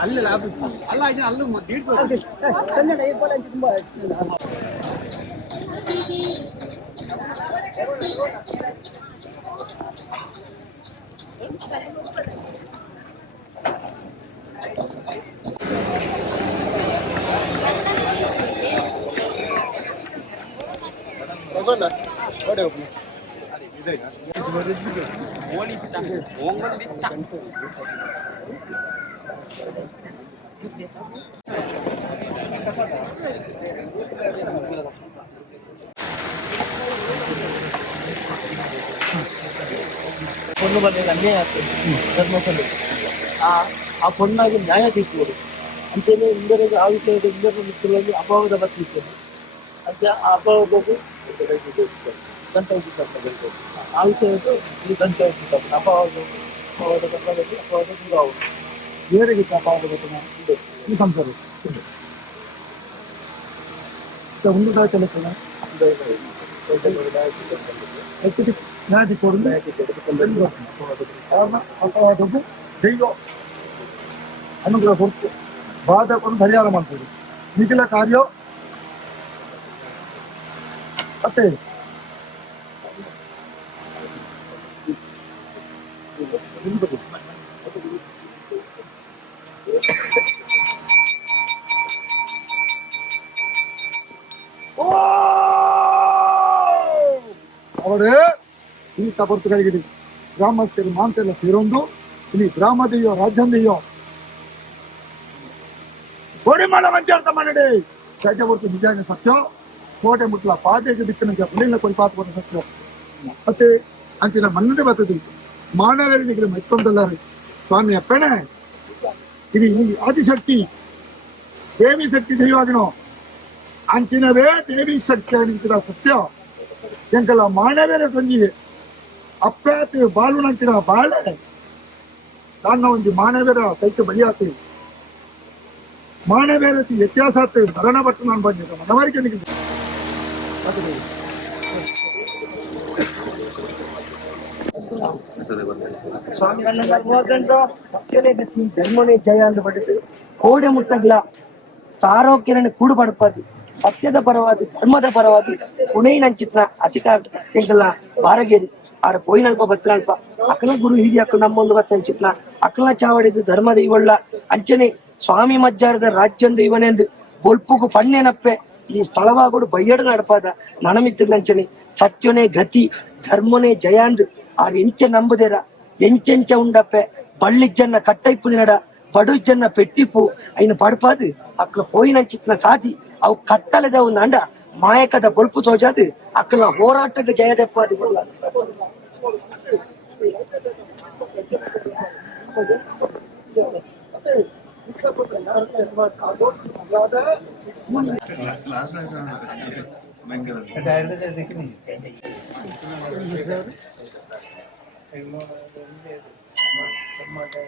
ಅಲ್ಲಿ ಲಾಭ ಅಲ್ಲ ಆಯ್ತು ಅಲ್ಲೂ ಕನ್ನಡ ಏರ್ಪಾಡು ಆಯ್ತು ತುಂಬ ತಗೊಂಡ ನೋಡಿ ಒಬ್ಬ ಇದೆ ಹೋಳಿ ಬಿಟ್ಟ ಹೋಗಿ ಬಿಟ್ಟ பொண்ணு பண்ணல ಅನ್ಯಾಯ ಧರ್ಮಸ್ಥಳ ಆ ಆ ಪೊನ್ನಾಗಿ ನ್ಯಾಯ ತೀರ್ಪುಗಳು ಅಂತೇಳಿ ಇಂದರಿಗೆ ಆ ವಿಷಯದ ಇಂದರ ಮಿತ್ರರಲ್ಲಿ ಅಭಾವದ ಬರ್ತಿತ್ತು ಅಂತ ಆ ಅಭಾವ ಹೋಗಿ ಗಂಟೆ ಆ ವಿಷಯದ ಈ ಗಂಟೆ ಅಭಾವ ಅಭಾವದ ಕನ್ನಡದಲ್ಲಿ ಅಭಾವದ வேறுகிட்ட பாடுபட்டு ಈ ಸಂಸಾರ ಒಂದು ಕಾಲ ಕೆಲಸ ಜ್ಞಾತಿ ಕೊಡುದು ಅಪವಾದದ್ದು ದೈವ ಅನುಗ್ರಹ ಕೊಡ್ತು ಬಾಧಕೊಂಡು ಪರಿಹಾರ ಮಾಡ್ತೀವಿ ಮಿಗಿಲ ಕಾರ್ಯ ಮತ್ತೆ ನಿಮ್ದು ಅವಳೇ ಇಂಥ ಬರ್ತುಗಳಿಗೆ ಗ್ರಾಮಸ್ಥರು ಮಾಂತೆಲ್ಲ ಸೇರೊಂದು ಇಲ್ಲಿ ಗ್ರಾಮದೆಯೋ ರಾಜ್ಯದೆಯೋ ಗೋಡಿ ಮಾಡವಂತೆ ಅರ್ಥ ಮಾಡಿ ಸತ್ಯ ಹೊರತು ನಿಜಾನೇ ಸತ್ಯ ಕೋಟೆ ಮುಟ್ಲ ಪಾದೆಗೆ ಬಿತ್ತನಿಗೆ ಪುಳಿನ ಕೊಡಿ ಪಾತ ಬರೋ ಸತ್ಯ ಮತ್ತೆ ಅಂಚಿನ ಮನ್ನಡೆ ಬರ್ತದೆ ಮಾನವರಿಗೆ ಮೆತ್ತೊಂದಲ್ಲ ಸ್ವಾಮಿ ಅಪ್ಪಣೆ ಇದು ಆದಿಶಕ್ತಿ ದೇವಿ ಶಕ್ತಿ ದೈವಾಗಣೋ ಅಂಚಿನವೇ ದೇವಿ ಶಕ್ತಿ ಅಂತಿರ ಸತ್ಯ ಎಂಕಲ ಮಾನವೇರ ಕೊಂಜಿ ಅಪ್ಪಾತಿ ಬಾಳುನಂತಿರ ಬಾಳೆ ನನ್ನ ಒಂದು ಮಾನವೇರ ಕೈತೆ ಬಲಿಯಾತಿ மாணவேரத்து வித்தியாசத்தை மரணப்பட்டு நான் பண்ணிருக்கேன் அந்த மாதிரி கிடைக்குது ಸ್ವಾಮಿ ನನ್ನ ಸರ್ವಾಗಂತ ಸತ್ಯನೇ ಗಚ್ಚಿ ಜನ್ಮನೇ ಜಯ ಅಂತ ಪಡೆದು ಕೋಡೆ ಮುಟ್ಟಗ್ಲ ಸಾರೋಗ್ಯರನ್ನು ಕೂಡು ಸತ್ಯದ ಪರವಾಗಿ ಧರ್ಮದ ಪರವಾಗಿ ಪುಣೆನಂಚಿತ್ನ ಅಧಿಕಾರ ತಿಂಗಳ ಬಾರಗೇರಿ ಆಡ ಪೋಯಿನಲ್ಪ ಬರ್ತಾನಲ್ಪ ಅಕ್ಕನ ಗುರು ಹಿರಿಯ ಅಕ್ಕ ನಮ್ಮೊಂದು ಬರ್ತಂಚಿತ್ನ ಅಕ್ಕನ ಚಾವಡಿದು ಧರ್ಮ ದೈವಳ್ಳ ಅಂಚನೆ ಸ್ವಾಮಿ ಮಜ್ಜಾರದ ರಾಜ್ಯನ್ ದೈವನೆಂದು ಬೊಲ್ಪುಗು ಪಣ್ಣೆನಪ್ಪೆ ಈ ಸ್ಥಳವಾಗೋಡು ಬಯ್ಯಡು ನಡಪಾದ ನನಮಿತ್ತಿಲ್ಲಂಚನೆ ಸತ್ಯನೇ ಗತಿ ಧರ್ಮನೇ ಜಯಾಂದು ಆರ್ ಎಂಚೆ ನಂಬುದೇರ ಎಂಚೆಂಚ ಉಂಡಪ್ಪೆ ಬಳ್ಳಿಜ್ಜನ್ನ ಕಟ್ಟೈಪುದಿನಡ ಪಡುಜನ್ನ ಪೆಟ್ಟಿಪ್ಪು ಐನ ಪಡ್ಪಾದ್ ಅಕ್ಲ ಪೋಯಿನ ಚಿತ್ನ ಸಾಧಿ ಅವು ಕತ್ತಲೆದ ಒಂದು ಅಂಡ ಮಾಯಕದ ಬೊಲ್ಪು ತೋಜಾದು ಅಕ್ಲ ಹೋರಾಟಕ್ಕೆ ಜಯದೆಪ್ಪಾದು ಟೊಮಾಟೊ